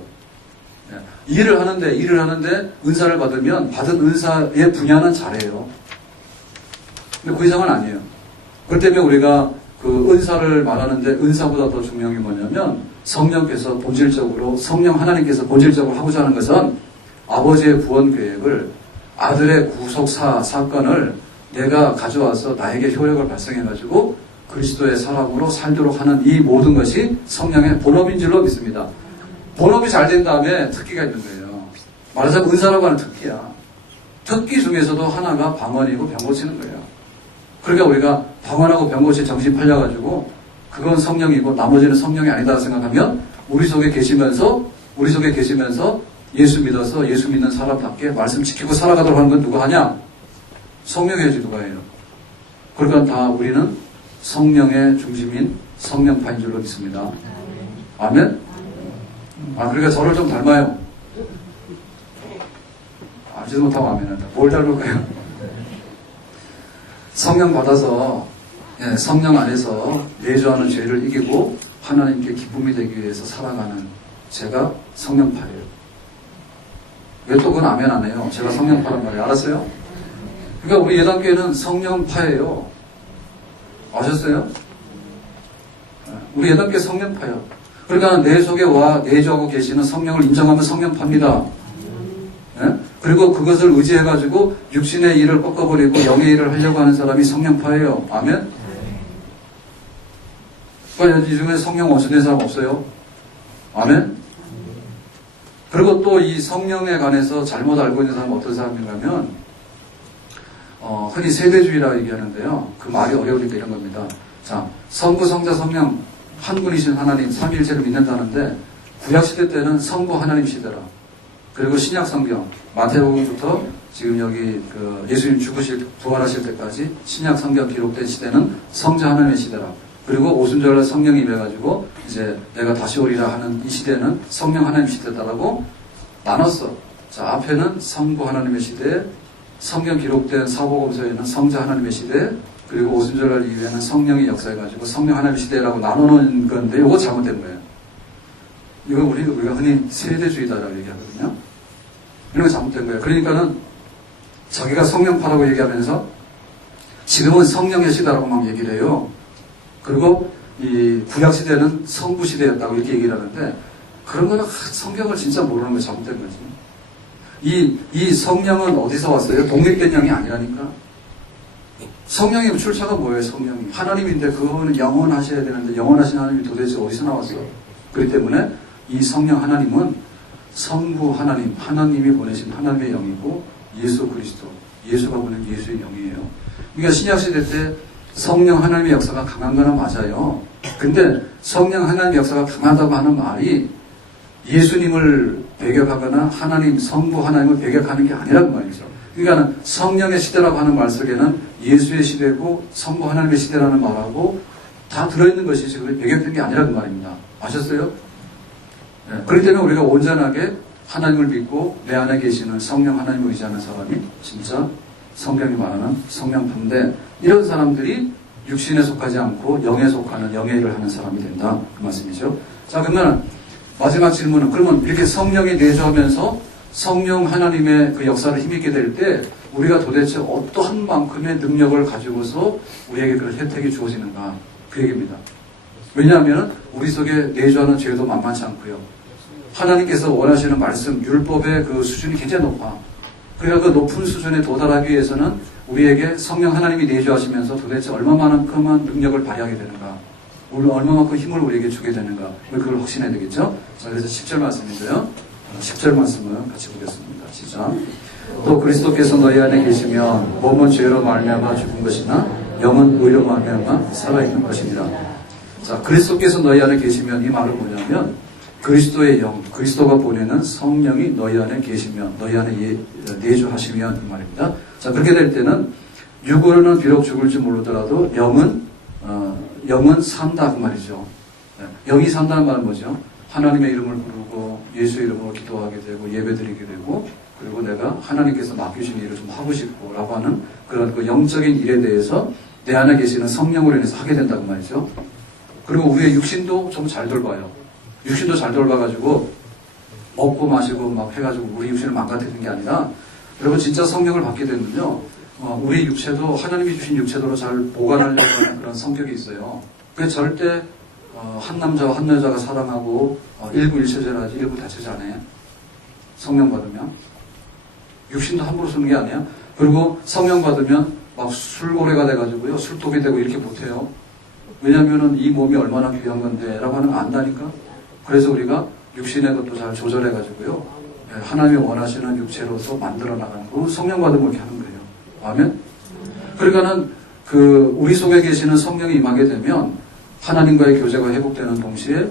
일을 하는데 은사를 받으면 받은 은사의 분야는 잘해요. 근데 그 이상은 아니에요. 그렇기 때문에 우리가 그 은사를 말하는데 은사보다 더 중요한 게 뭐냐면 성령께서 본질적으로 성령 하나님께서 본질적으로 하고자 하는 것은 아버지의 구원 계획을 아들의 구속 사건을 내가 가져와서 나에게 효력을 발생해가지고 그리스도의 사람으로 살도록 하는 이 모든 것이 성령의 본업인 줄로 믿습니다. 본업이 잘 된 다음에 특기가 있는 거예요. 말하자면 은사라고 하는 특기야. 특기 중에서도 하나가 방언이고 병 고치는 거예요. 그러니까 우리가 방언하고 병 고치 정신 팔려가지고 그건 성령이고 나머지는 성령이 아니다 생각하면 우리 속에 계시면서 예수 믿어서 예수 믿는 사람답게 말씀 지키고 살아가도록 하는 건 누가 하냐? 성령이 해야지 누가 해요? 그러니까 다 우리는 성령의 중심인 성령파인 줄로 믿습니다. 아멘? 그러니까 저를 좀 닮아요. 알지도 못하고 아멘한다. 뭘 닮을까요? 성령 받아서, 성령 안에서 내주하는 죄를 이기고 하나님께 기쁨이 되기 위해서 살아가는 제가 성령파예요. 왜 또 그건 아멘 안 해요? 제가 성령파란 말이에요. 알았어요? 그러니까 우리 예단교회는 성령파예요. 아셨어요? 우리 예단교회 성령파예요. 그러니까 내 속에 와 내주하고 계시는 성령을 인정하면 성령파입니다. 그리고 그것을 의지해가지고 육신의 일을 꺾어버리고 영의 일을 하려고 하는 사람이 성령파예요. 아멘? 그러니까 이 중에 성령 원수된 사람 없어요? 아멘? 그리고 또 이 성령에 관해서 잘못 알고 있는 사람은 어떤 사람인가면 흔히 세대주의라고 얘기하는데요. 그 말이 어려우니까 이런 겁니다. 자, 성부, 성자, 성령 한 분이신 하나님 삼위일체를 믿는다는데 구약시대 때는 성부 하나님 시대라. 그리고 신약 성경 마태복음부터 지금 여기 그 예수님 죽으실 부활하실 때까지 신약 성경 기록된 시대는 성자 하나님의 시대라. 그리고 오순절날 성령이 임해가지고 이제 내가 다시 오리라 하는 이 시대는 성령 하나님 시대다라고 나눴어. 자, 앞에는 성부 하나님의 시대, 성경 기록된 사복음서에는 성자 하나님의 시대, 그리고 오순절날 이후에는 성령이 역사해가지고 성령 하나님의 시대라고 나누는 건데 이거 잘못된 거예요. 이거 우리가 흔히 세대주의다라고 얘기하거든요. 이런 거 잘못된 거예요. 그러니까는 자기가 성령파라고 얘기하면서 지금은 성령의 시대라고 막 얘기를 해요. 그리고 이 구약시대는 성부시대였다고 이렇게 얘기를 하는데 그런 거는 성경을 진짜 모르는 게 잘못된 거지. 이 성령은 어디서 왔어요? 독립된 영이 아니라니까. 성령의 출처가 뭐예요? 성령이 하나님인데 그거는 영원하셔야 되는데 영원하신 하나님이 도대체 어디서 나왔어요? 그렇기 때문에 이 성령 하나님은 성부 하나님, 하나님이 보내신 하나님의 영이고 예수 그리스도, 예수가 보낸 예수의 영이에요. 그러니까 신약시대 때 성령 하나님의 역사가 강한 거는 맞아요. 근데 성령 하나님의 역사가 강하다고 하는 말이 예수님을 배격하거나 하나님, 성부 하나님을 배격하는 게 아니란 말이죠. 그러니까 성령의 시대라고 하는 말 속에는 예수의 시대고 성부 하나님의 시대라는 말하고 다 들어있는 것이 지금 배격된 게 아니라는 말입니다. 아셨어요? 네. 그렇기 때문에 우리가 온전하게 하나님을 믿고 내 안에 계시는 성령 하나님을 의지하는 사람이 진짜 성경이 말하는 성령파인데 이런 사람들이 육신에 속하지 않고 영에 속하는 영의 일을 하는 사람이 된다. 그 말씀이죠. 자, 그러면 마지막 질문은 그러면 이렇게 성령이 내주하면서 성령 하나님의 그 역사를 힘있게 될 때 우리가 도대체 어떠한 만큼의 능력을 가지고서 우리에게 그런 혜택이 주어지는가 그 얘기입니다. 왜냐하면 우리 속에 내주하는 죄도 만만치 않고요. 하나님께서 원하시는 말씀, 율법의 그 수준이 굉장히 높아. 그러니까 그 높은 수준에 도달하기 위해서는 우리에게 성령 하나님이 내주하시면서 도대체 얼마만큼만 능력을 발휘하게 되는가, 얼마만큼 힘을 우리에게 주게 되는가, 그걸 확신해야 되겠죠. 자, 그래서 10절 말씀인데요. 10절 말씀을 같이 보겠습니다. 시작. 또 그리스도께서 너희 안에 계시면 몸은 죄로 말미암아 죽은 것이나 영은 의로 말미암아 살아있는 것입니다. 자, 그리스도께서 너희 안에 계시면 이 말은 뭐냐면 그리스도의 영, 그리스도가 보내는 성령이 너희 안에 계시면, 너희 안에 내주하시면 이 말입니다. 자, 그렇게 될 때는 육으로는 비록 죽을지 모르더라도 영은 산다 그 말이죠. 영이 산다는 말은 뭐죠? 하나님의 이름을 부르고 예수의 이름으로 기도하게 되고 예배드리게 되고 그리고 내가 하나님께서 맡기신 일을 좀 하고 싶고 라고 하는 그런 그 영적인 일에 대해서 내 안에 계시는 성령으로 인해서 하게 된다고 말이죠. 그리고 우리의 육신도 좀 잘 돌봐요. 육신도 잘 돌봐가지고 먹고 마시고 막 해가지고 우리 육신을 망가뜨리는 게 아니라 여러분 진짜 성령을 받게 되면요 우리 육체도 하나님이 주신 육체도로 잘 보관하려고 하는 그런 성격이 있어요. 그래서 절대 한 남자와 한 여자가 사랑하고 일부 일체절하지 일부 다체자 안 해. 성령 받으면 육신도 함부로 쓰는 게 아니야. 그리고 성령 받으면 막 술고래가 돼가지고요 술독이 되고 이렇게 못해요. 왜냐면은 이 몸이 얼마나 귀한 건데 라고 하는 거 안다니까. 그래서 우리가 육신의 것도 잘 조절해가지고요 하나님이 원하시는 육체로서 만들어 나가는 거 성령 받으면 그렇게 하는 거예요. 아멘. 그러니까는 그 우리 속에 계시는 성령이 임하게 되면 하나님과의 교제가 회복되는 동시에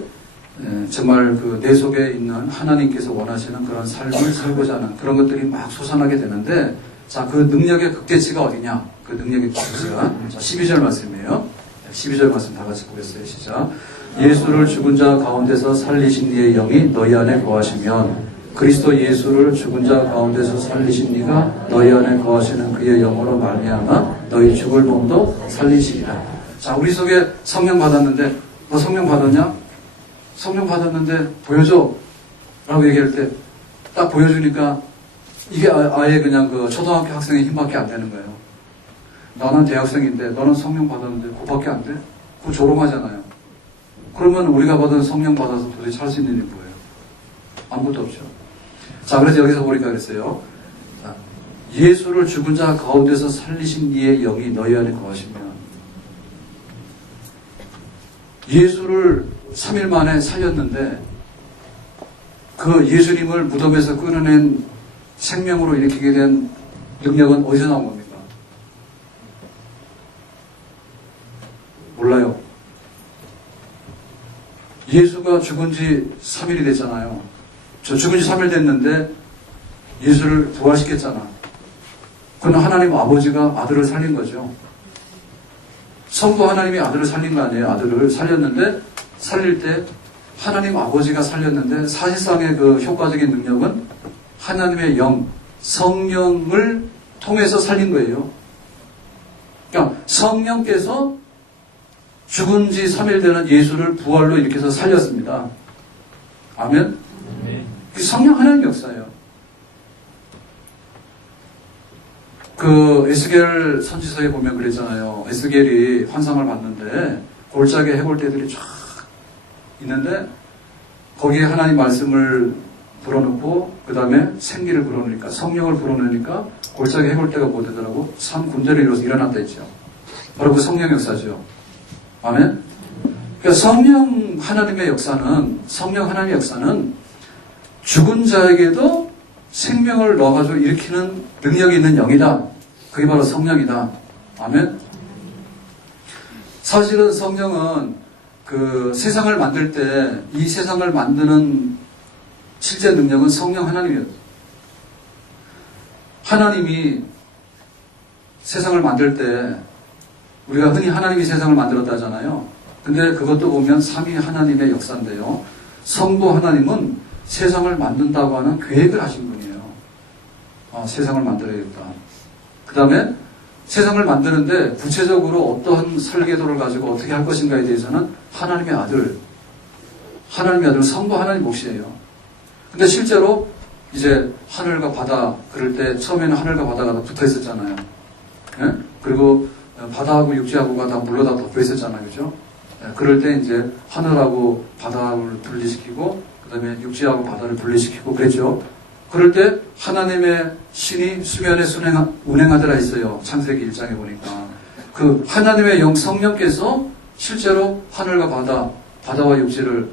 정말 그 내 속에 있는 하나님께서 원하시는 그런 삶을 살고자 하는 그런 것들이 막 솟아나게 되는데 자, 그 능력의 극대치가 어디냐? 그 능력의 극대치가. 자, 12절 말씀이에요. 12절 말씀 다 같이 보겠어요. 시작. 예수를 죽은 자 가운데서 살리신 이의 영이 너희 안에 거하시면 그리스도 예수를 죽은 자 가운데서 살리신 이가 너희 안에 거하시는 그의 영으로 말미암아 너희 죽을 몸도 살리시리라. 자, 우리 속에 성령 받았는데 너 성령 받았냐? 성령 받았는데 보여줘 라고 얘기할 때 딱 보여주니까 이게 아예 그냥 그 초등학교 학생의 힘밖에 안 되는 거예요. 나는 대학생인데 너는 성령 받았는데 그거밖에 안 돼? 그거 조롱하잖아요. 그러면 우리가 받은 성령 받아서 도대체 할 수 있는 일이 뭐예요? 아무것도 없죠. 자, 그래서 여기서 보니까 그랬어요. 자, 예수를 죽은 자 가운데서 살리신 이의 영이 너희 안에 거하시면 예수를 3일 만에 살렸는데 그 예수님을 무덤에서 끌어낸 생명으로 일으키게 된 능력은 어디서 나온 겁니까? 몰라요. 예수가 죽은 지 3일이 됐잖아요. 저 죽은 지 3일 됐는데 예수를 부활시켰잖아. 그건 하나님 아버지가 아들을 살린 거죠. 성부 하나님이 아들을 살린 거 아니에요. 아들을 살렸는데 살릴 때 하나님 아버지가 살렸는데 사실상의 그 효과적인 능력은 하나님의 영, 성령을 통해서 살린 거예요. 그러니까 성령께서 죽은 지 3일 되는 예수를 부활로 일으켜서 살렸습니다. 아멘? 그 성령 하나님 역사예요. 그 에스겔 선지서에 보면 그랬잖아요. 에스겔이 환상을 봤는데 골짜기에 해골대들이 쫙 있는데 거기에 하나님 말씀을 불어넣고 그 다음에 생기를 불어넣으니까 성령을 불어넣으니까 골짜기 해골대가 뭐 되더라고? 3군대를 이뤄서 일어났다 했죠. 바로 그 성령 역사죠. 아멘? 그러니까 성령 하나님의 역사는 죽은 자에게도 생명을 넣어가지고 일으키는 능력이 있는 영이다. 그게 바로 성령이다. 아멘? 사실은 성령은 그 세상을 만들 때 이 세상을 만드는 실제 능력은 성령 하나님이었어요. 하나님이 세상을 만들 때 우리가 흔히 하나님이 세상을 만들었다 하잖아요. 근데 그것도 보면 삼위 하나님의 역사인데요. 성부 하나님은 세상을 만든다고 하는 계획을 하신 분이에요. 세상을 만들어야겠다. 그 다음에 세상을 만드는데 구체적으로 어떠한 설계도를 가지고 어떻게 할 것인가에 대해서는 하나님의 아들 성부 하나님 몫이에요. 근데 실제로 이제 하늘과 바다 그럴 때 처음에는 하늘과 바다가 다 붙어 있었잖아요. 예? 그리고 바다하고 육지하고가 다 물로 다 덮여 있었잖아요. 그죠? 예, 그럴 때 이제 하늘하고 바다를 분리시키고 그 다음에 육지하고 바다를 분리시키고 그랬죠. 그럴 때 하나님의 신이 수면에 운행하더라 했어요. 창세기 1장에 보니까. 그 하나님의 영 성령께서 실제로 하늘과 바다와 육지를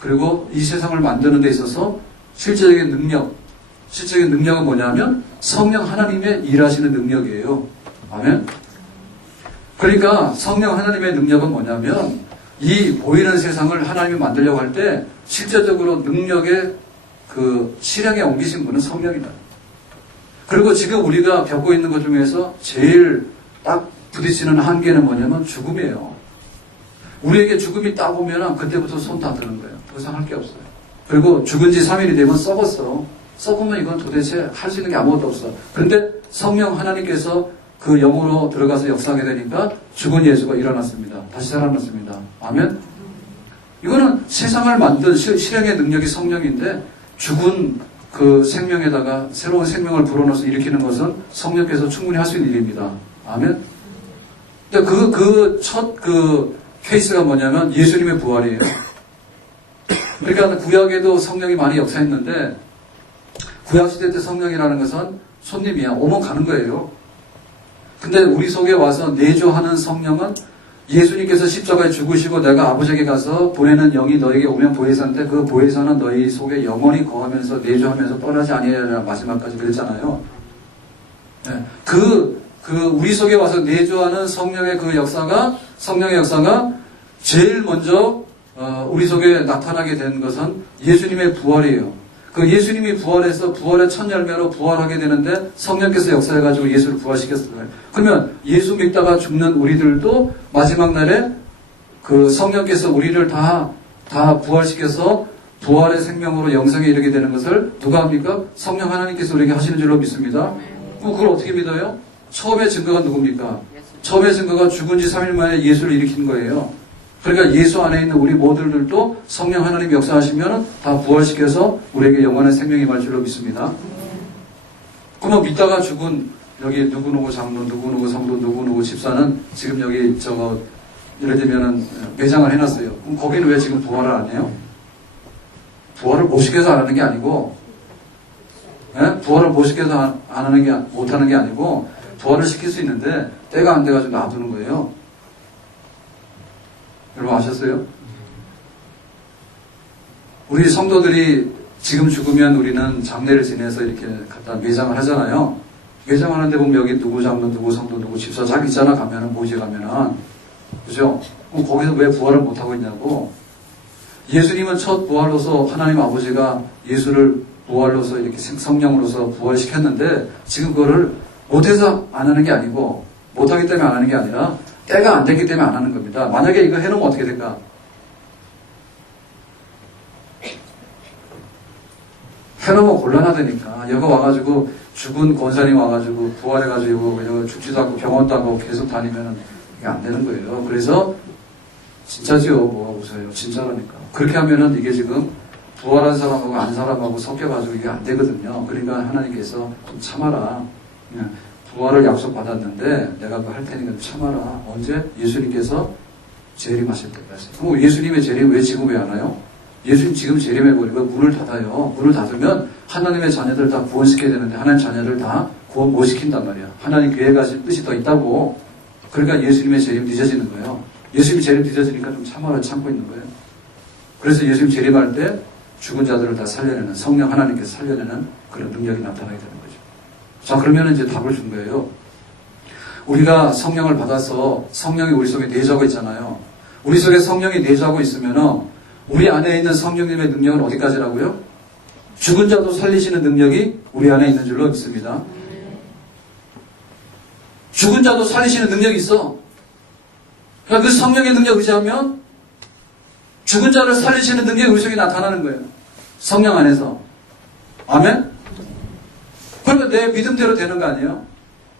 그리고 이 세상을 만드는 데 있어서 실제적인 능력은 뭐냐면 성령 하나님의 일하시는 능력이에요. 아멘? 그러니까 성령 하나님의 능력은 뭐냐면 이 보이는 세상을 하나님이 만들려고 할 때 실제적으로 능력의 그 실행에 옮기신 분은 성령이다. 그리고 지금 우리가 겪고 있는 것 중에서 제일 딱 부딪히는 한계는 뭐냐면 죽음이에요. 우리에게 죽음이 딱 오면 그때부터 손 다 드는 거예요. 더 이상 할 게 없어요. 그리고 죽은 지 3일이 되면 썩었어. 썩으면 이건 도대체 할 수 있는 게 아무것도 없어. 그런데 성령 하나님께서 그 영으로 들어가서 역사하게 되니까 죽은 예수가 일어났습니다. 다시 살아났습니다. 아멘? 이거는 세상을 만든 실행의 능력이 성령인데 죽은 그 생명에다가 새로운 생명을 불어넣어서 일으키는 것은 성령께서 충분히 할 수 있는 일입니다. 아멘? 근데 첫 케이스가 뭐냐면 예수님의 부활이에요. 그러니까 구약에도 성령이 많이 역사했는데 구약시대 때 성령이라는 것은 손님이야. 오면 가는 거예요. 근데 우리 속에 와서 내주하는 성령은 예수님께서 십자가에 죽으시고 내가 아버지에게 가서 보내는 영이 너에게 오면 보혜사인데 그 보혜사는 너희 속에 영원히 거하면서 내주하면서 떠나지 아니하리라 마지막까지 그랬잖아요. 네. 우리 속에 와서 내주하는 성령의 역사가 제일 먼저 우리 속에 나타나게 된 것은 예수님의 부활이에요. 그 예수님이 부활해서 부활의 첫 열매로 부활하게 되는데 성령께서 역사해가지고 예수를 부활시켰어요. 그러면 예수 믿다가 죽는 우리들도 마지막 날에 그 성령께서 우리를 다 부활시켜서 부활의 생명으로 영생에 이르게 되는 것을 누가 합니까? 성령 하나님께서 우리에게 하시는 줄로 믿습니다. 그럼 그걸 어떻게 믿어요? 처음에 증거가 누굽니까? 처음에 증거가 죽은 지 3일 만에 예수를 일으킨 거예요. 그러니까 예수 안에 있는 우리 모두들도 성령 하나님 역사하시면 다 부활시켜서 우리에게 영원한 생명이 임할 줄로 믿습니다. 그러면 믿다가 죽은 여기 누구누구 장로, 누구누구 성도, 누구누구 집사는 지금 여기 예를 들면은 매장을 해놨어요. 그럼 거기는 왜 지금 부활을 안 해요? 부활을 못 시켜서 안 하는 게 아니고, 부활을 못 시켜서 못 하는 게 아니고, 부활을 시킬 수 있는데, 때가 안 돼가지고 놔두는 거예요. 여러분 아셨어요? 우리 성도들이 지금 죽으면 우리는 장례를 지내서 이렇게 갖다 매장을 하잖아요. 매장하는데 보면 여기 누구 장로, 누구 성도, 누구 집사 작 있잖아. 가면은, 모시에 가면은. 그죠? 그럼 거기서 왜 부활을 못하고 있냐고. 예수님은 첫 부활로서 하나님 아버지가 예수를 부활로서 이렇게 성령으로서 부활시켰는데 지금 그거를 못해서 안 하는 게 아니고 못하기 때문에 안 하는 게 아니라 때가 안 됐기 때문에 안 하는 겁니다. 만약에 이거 해놓으면 어떻게 될까? 해놓으면 곤란하다니까. 여기 와가지고 죽은 권사님 와가지고 부활해가지고 여기 죽지도 않고 병원도 안 가고 계속 다니면 이게 안 되는 거예요. 그래서 진짜지요. 뭐가 웃어요. 진짜라니까. 그렇게 하면은 이게 지금 부활한 사람하고 안 사람하고 섞여가지고 이게 안 되거든요. 그러니까 하나님께서 좀 참아라. 부활을 약속받았는데 내가 그거 할 테니까 좀 참아라. 언제? 예수님께서 재림하실 때까지. 그럼 예수님의 재림 왜 지금 왜 안 와요? 예수님 지금 재림해버리고 문을 닫아요. 문을 닫으면 하나님의 자녀들 다 구원시켜야 되는데 하나님 자녀들 다 구원 못 시킨단 말이야. 하나님 계획하신 뜻이 더 있다고. 그러니까 예수님의 재림 늦어지는 거예요. 예수님이 재림 늦어지니까 좀 참아라 참고 있는 거예요. 그래서 예수님 재림할 때 죽은 자들을 다 살려내는 성령 하나님께서 살려내는 그런 능력이 나타나게 되는 거죠. 자, 그러면 이제 답을 준 거예요. 우리가 성령을 받아서 성령이 우리 속에 내주하고 있잖아요. 우리 속에 성령이 내주하고 있으면 우리 안에 있는 성령님의 능력은 어디까지라고요? 죽은 자도 살리시는 능력이 우리 안에 있는 줄로 믿습니다. 죽은 자도 살리시는 능력이 있어. 그러니까 그 성령의 능력 의지하면 죽은 자를 살리시는 능력이 우리 속에 나타나는 거예요. 성령 안에서. 아멘? 그러니까 내 믿음대로 되는 거 아니에요?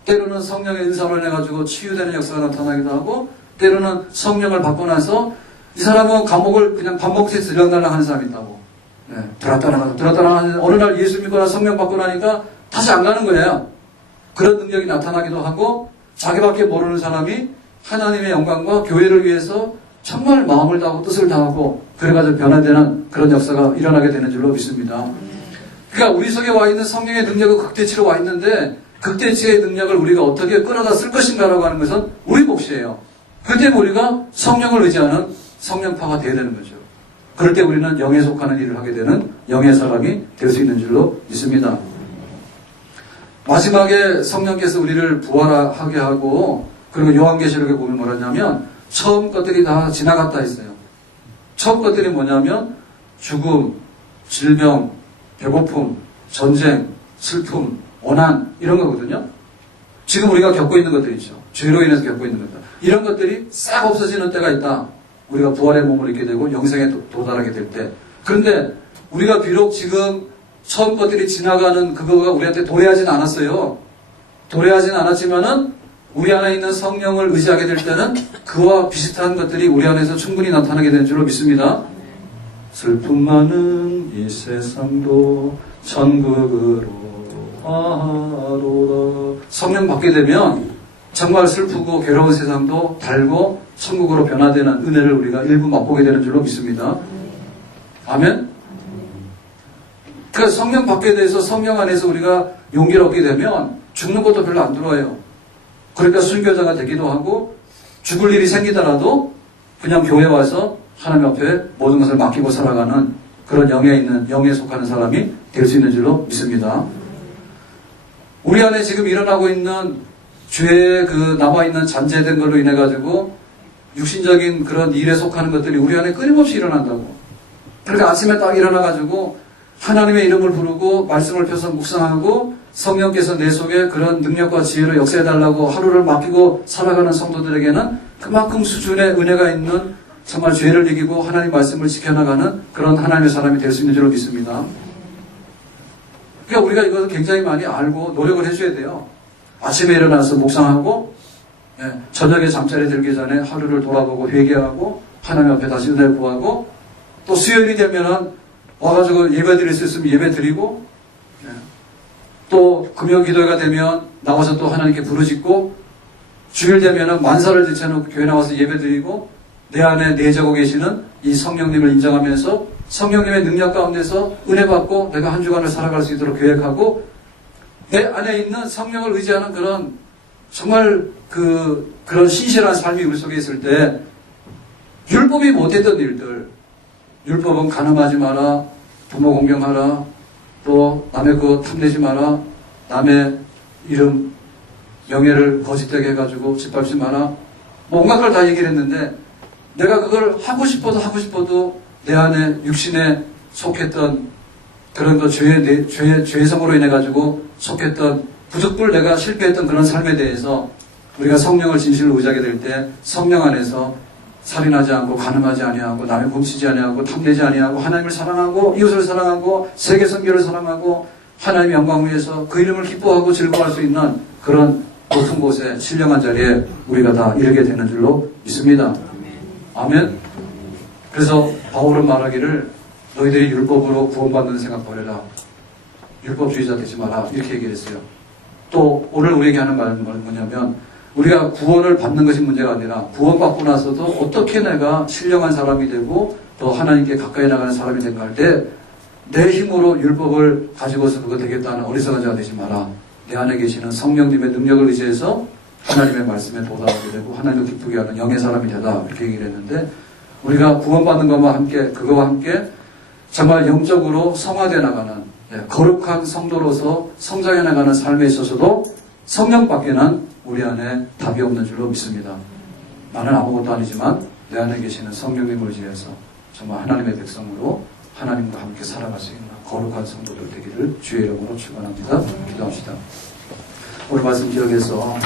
때로는 성령의 은사를 해가지고 치유되는 역사가 나타나기도 하고, 때로는 성령을 받고 나서 이 사람은 감옥을 그냥 밥 먹듯이 들락날락 하는 사람이 있다고. 들었다 나가는 어느 날 예수 믿거나 성령 받고 나니까 다시 안 가는 거예요. 그런 능력이 나타나기도 하고, 자기밖에 모르는 사람이 하나님의 영광과 교회를 위해서 정말 마음을 다하고 뜻을 다하고 그래가지고 변화되는 그런 역사가 일어나게 되는 줄로 믿습니다. 그러니까 우리 속에 와 있는 성령의 능력은 극대치로 와 있는데 극대치의 능력을 우리가 어떻게 끌어다 쓸 것인가라고 하는 것은 우리 몫이에요. 그때 우리가 성령을 의지하는 성령파가 되어야 되는 거죠. 그럴 때 우리는 영에 속하는 일을 하게 되는 영의 사람이 될 수 있는 줄로 믿습니다. 마지막에 성령께서 우리를 부활하게 하고, 그리고 요한계시록에 보면 뭐라냐면 처음 것들이 다 지나갔다 했어요. 처음 것들이 뭐냐면 죽음, 질병, 배고픔, 전쟁, 슬픔, 원한 이런 거거든요. 지금 우리가 겪고 있는 것들이죠. 죄로 인해서 겪고 있는 것들. 이런 것들이 싹 없어지는 때가 있다. 우리가 부활의 몸을 입게 되고 영생에 도달하게 될 때. 그런데 우리가 비록 지금 처음 것들이 지나가는 그거가 우리한테 도래하진 않았어요. 도래하진 않았지만은 우리 안에 있는 성령을 의지하게 될 때는 그와 비슷한 것들이 우리 안에서 충분히 나타나게 되는 줄로 믿습니다. 슬픔 많은 이 세상도 천국으로 가로다. 성령 받게 되면 정말 슬프고 괴로운 세상도 달고 천국으로 변화되는 은혜를 우리가 일부 맛보게 되는 줄로 믿습니다. 아멘? 그 성령 받게 돼서 성령 안에서 우리가 용기를 얻게 되면 죽는 것도 별로 안 들어요. 그러니까 순교자가 되기도 하고 죽을 일이 생기더라도 그냥 교회 와서 하나님 앞에 모든 것을 맡기고 살아가는 그런 영에 속하는 사람이 될 수 있는 줄로 믿습니다. 우리 안에 지금 일어나고 있는 죄에 남아있는 잔재된 걸로 인해 가지고 육신적인 그런 일에 속하는 것들이 우리 안에 끊임없이 일어난다고. 그러니까 아침에 딱 일어나 가지고 하나님의 이름을 부르고 말씀을 펴서 묵상하고 성령께서 내 속에 그런 능력과 지혜로 역사해달라고 하루를 맡기고 살아가는 성도들에게는 그만큼 수준의 은혜가 있는 정말 죄를 이기고 하나님 말씀을 지켜나가는 그런 하나님의 사람이 될 수 있는 줄로 믿습니다. 그러니까 우리가 이것을 굉장히 많이 알고 노력을 해줘야 돼요. 아침에 일어나서 묵상하고 저녁에 잠자리에 들기 전에 하루를 돌아보고 회개하고 하나님 앞에 다시 은혜를 구하고 또 수요일이 되면은 와가지고 예배 드릴 수 있으면 예배 드리고 또 금요 기도회가 되면 나와서 또 하나님께 부르짖고 주일 되면은 만사를 제쳐놓고 교회 나와서 예배 드리고 내 안에 내재하고 계시는 이 성령님을 인정하면서 성령님의 능력 가운데서 은혜 받고 내가 한 주간을 살아갈 수 있도록 계획하고 내 안에 있는 성령을 의지하는 그런 정말 그런 신실한 삶이 우리 속에 있을 때 율법이 못했던 일들, 율법은 가늠하지 마라, 부모 공경하라, 또 남의 것 탐내지 마라, 남의 이름, 명예를 거짓되게 해가지고 짓밟지 마라, 뭐 온갖 걸 다 얘기를 했는데 내가 그걸 하고 싶어도 내 안에 육신에 속했던 그런 거 죄성으로 인해가지고 속했던 부득불 내가 실패했던 그런 삶에 대해서 우리가 성령을 진실로 의지하게 될 때 성령 안에서 살인하지 않고 가늠하지 아니하고 남의 훔치지 아니하고 탐내지 아니하고 하나님을 사랑하고 이웃을 사랑하고 세계 선교를 사랑하고 하나님의 영광 위해서 그 이름을 기뻐하고 즐거워할 수 있는 그런 높은 곳에 신령한 자리에 우리가 다 이르게 되는 줄로 믿습니다. 아멘. 그래서 바울은 말하기를 너희들이 율법으로 구원받는 생각 버려라. 율법주의자 되지 마라. 이렇게 얘기했어요. 또 오늘 우리에게 하는 말은 뭐냐면 우리가 구원을 받는 것이 문제가 아니라 구원받고 나서도 어떻게 내가 신령한 사람이 되고 또 하나님께 가까이 나가는 사람이 된가 할 때 내 힘으로 율법을 가지고서 그거 되겠다는 어리석은 자가 되지 마라. 내 안에 계시는 성령님의 능력을 의지해서 하나님의 말씀에 도달하게 되고 하나님을 기쁘게 하는 영의 사람이 되다. 이렇게 얘기를 했는데 우리가 구원받는 것과 함께 그거와 함께 정말 영적으로 성화되어 나가는 거룩한 성도로서 성장해 나가는 삶에 있어서도 성령밖에는 우리 안에 답이 없는 줄로 믿습니다. 나는 아무것도 아니지만 내 안에 계시는 성령님을 의지해서 정말 하나님의 백성으로 하나님과 함께 살아갈 수 있는 거룩한 성도들 되기를 주의 이름으로 축원합니다. 기도합시다. 오늘 말씀 기억해서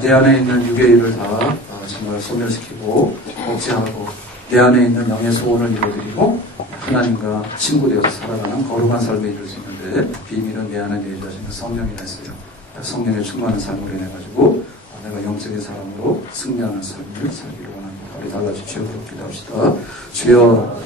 내 안에 있는 육의 일을 다 정말 소멸시키고 억제하고 내 안에 있는 영의 소원을 이루어드리고 하나님과 친구 되어서 살아가는 거룩한 삶을 이룰 수 있는데 비밀은 내 안에 내주하시는 성령이라 했어요. 성령에 충만한 삶을 인해가지고 내가 영적인 사람으로 승리하는 삶을 살기를 원합니다. 우리 다 같이 주여 기도합시다. 주여